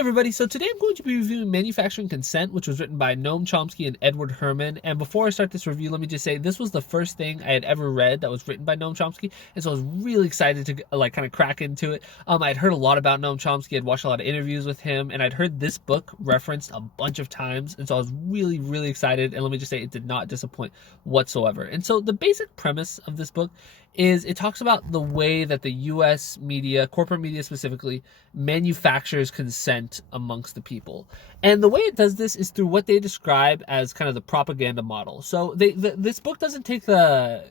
everybody, so today I'm going to be reviewing Manufacturing Consent, which was written by Noam Chomsky and Edward Herman. And before I start this review, let me just say this was the first thing I had ever read that was written by Noam Chomsky, and so I was really excited to kind of crack into it. I'd heard a lot about Noam Chomsky, I'd watched a lot of interviews with him, and I'd heard this book referenced a bunch of times, and so I was really excited, and let me just say it did not disappoint whatsoever. And so the basic premise of this book is it talks about the way that the U.S. media, corporate media specifically, manufactures consent amongst the people. And the way it does this is through what they describe as kind of the propaganda model. So this book doesn't take the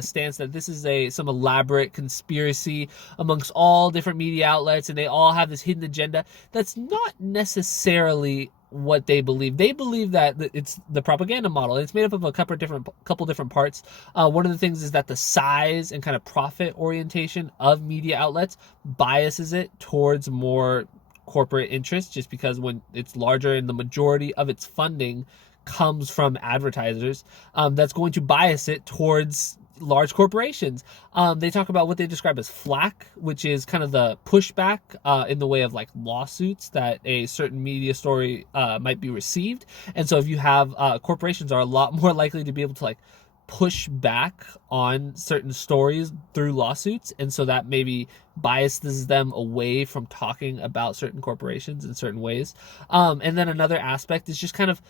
stance that this is some elaborate conspiracy amongst all different media outlets and they all have this hidden agenda. That's not necessarily what they believe. They believe that it's the propaganda model. It's made up of a couple different parts. One of the things is that the size and kind of profit orientation of media outlets biases it towards more corporate interests, just because when it's larger and the majority of its funding comes from advertisers, that's going to bias it towards large corporations. They talk about what they describe as flack, which is kind of the pushback in the way of like lawsuits that a certain media story might be received. And so if you have corporations are a lot more likely to be able to like push back on certain stories through lawsuits, and so that maybe biases them away from talking about certain corporations in certain ways. And then another aspect is just kind of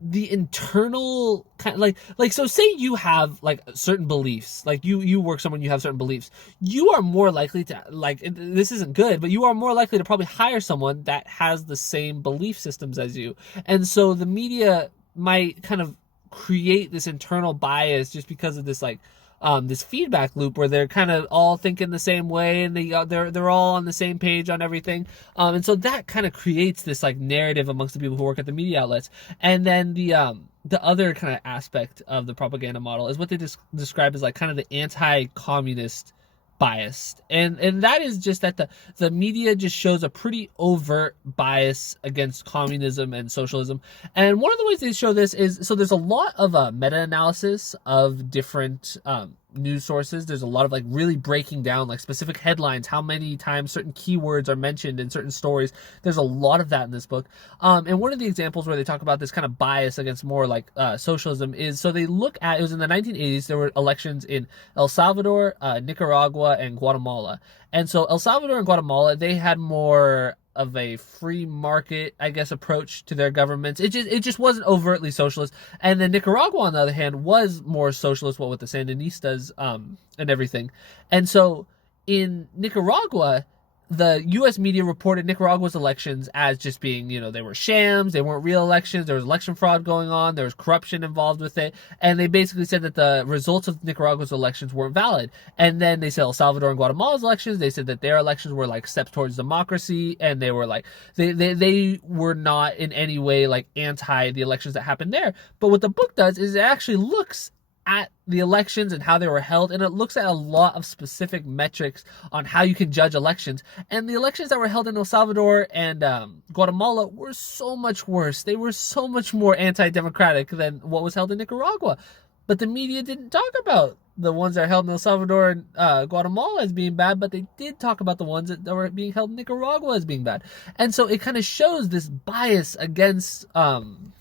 the internal kind of like so say you have like certain beliefs, like you work somewhere and you have certain beliefs, you are more likely to, like, this isn't good, but you are more likely to probably hire someone that has the same belief systems as you. And so the media might kind of create this internal bias just because of this this feedback loop where they're kind of all thinking the same way and they're all on the same page on everything. And so that kind of creates this like narrative amongst the people who work at the media outlets. And then the other kind of aspect of the propaganda model is what they describe as like kind of the anti-communist biased, and that is just that the media just shows a pretty overt bias against communism and socialism. And one of the ways they show this is, so there's a lot of meta-analysis of different news sources. There's a lot of like really breaking down like specific headlines, how many times certain keywords are mentioned in certain stories. There's a lot of that in this book. And one of the examples where they talk about this kind of bias against more like socialism is, so they look at, it was in the 1980s, there were elections in El Salvador, Nicaragua, and Guatemala. And so El Salvador and Guatemala, they had more of a free market, I guess, approach to their governments. It just wasn't overtly socialist. And then Nicaragua, on the other hand, was more socialist, what with the Sandinistas and everything. And so in Nicaragua, the U.S. media reported Nicaragua's elections as just being, they were shams, they weren't real elections, there was election fraud going on, there was corruption involved with it, and they basically said that the results of Nicaragua's elections weren't valid. And then they said El Salvador and Guatemala's elections, they said that their elections were like steps towards democracy, and they were like, they were not in any way like anti the elections that happened there. But what the book does is it actually looks at the elections and how they were held, and it looks at a lot of specific metrics on how you can judge elections. And the elections that were held in El Salvador and Guatemala were so much worse. They were so much more anti-democratic than what was held in Nicaragua. But the media didn't talk about the ones that are held in El Salvador and Guatemala as being bad, but they did talk about the ones that were being held in Nicaragua as being bad. And so it kind of shows this bias against kind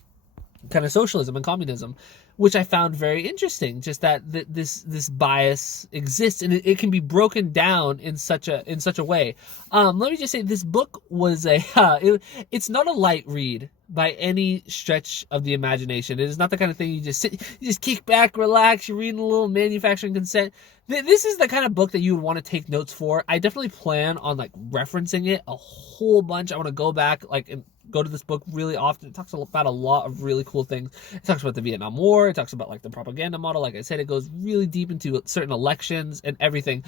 of socialism and communism, which I found very interesting. Just that this bias exists, and it can be broken down in such a way. Let me just say, this book was it's not a light read by any stretch of the imagination. It is not the kind of thing you just kick back, relax, you're reading a little Manufacturing Consent. This is the kind of book that you would want to take notes for. I definitely plan on like referencing it a whole bunch. I want to go back and go to this book really often. It talks about a lot of really cool things. It talks about the Vietnam War. It talks about like the propaganda model. Like I said, it goes really deep into certain elections and everything.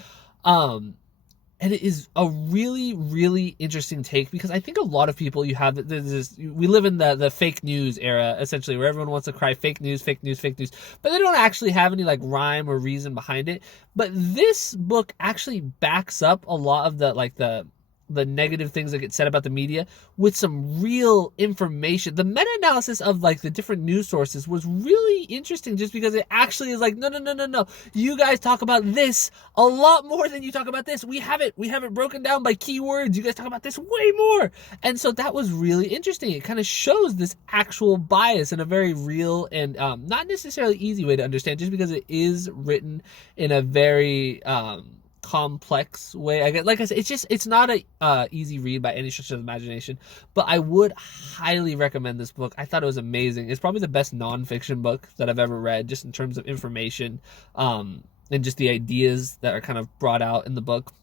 And it is a really interesting take, because I think a lot of people, we live in the fake news era, essentially, where everyone wants to cry fake news, but they don't actually have any like rhyme or reason behind it. But this book actually backs up a lot of the the negative things that get said about the media with some real information. The meta-analysis of like the different news sources was really interesting, just because it actually is like, no. You guys talk about this a lot more than you talk about this. We have it broken down by keywords. You guys talk about this way more. And so that was really interesting. It kind of shows this actual bias in a very real and not necessarily easy way to understand, just because it is written in a very complex way. I guess, like I said, it's not a easy read by any stretch of the imagination, but I would highly recommend this book. I thought it was amazing. It's probably the best nonfiction book that I've ever read, just in terms of information, and just the ideas that are kind of brought out in the book.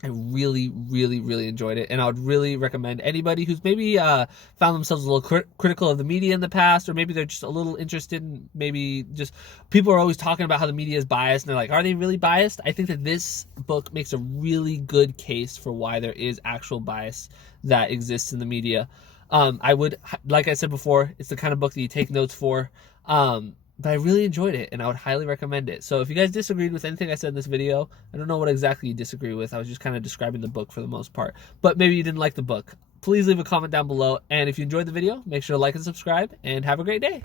I really, really, really enjoyed it, and I would really recommend anybody who's maybe found themselves a little critical of the media in the past, or maybe they're just a little interested in, maybe just, people are always talking about how the media is biased, and they're like, are they really biased? I think that this book makes a really good case for why there is actual bias that exists in the media. I would, like I said before, it's the kind of book that you take notes for. But I really enjoyed it, and I would highly recommend it. So if you guys disagreed with anything I said in this video, I don't know what exactly you disagree with. I was just kind of describing the book for the most part. But maybe you didn't like the book. Please leave a comment down below. And if you enjoyed the video, make sure to like and subscribe, and have a great day.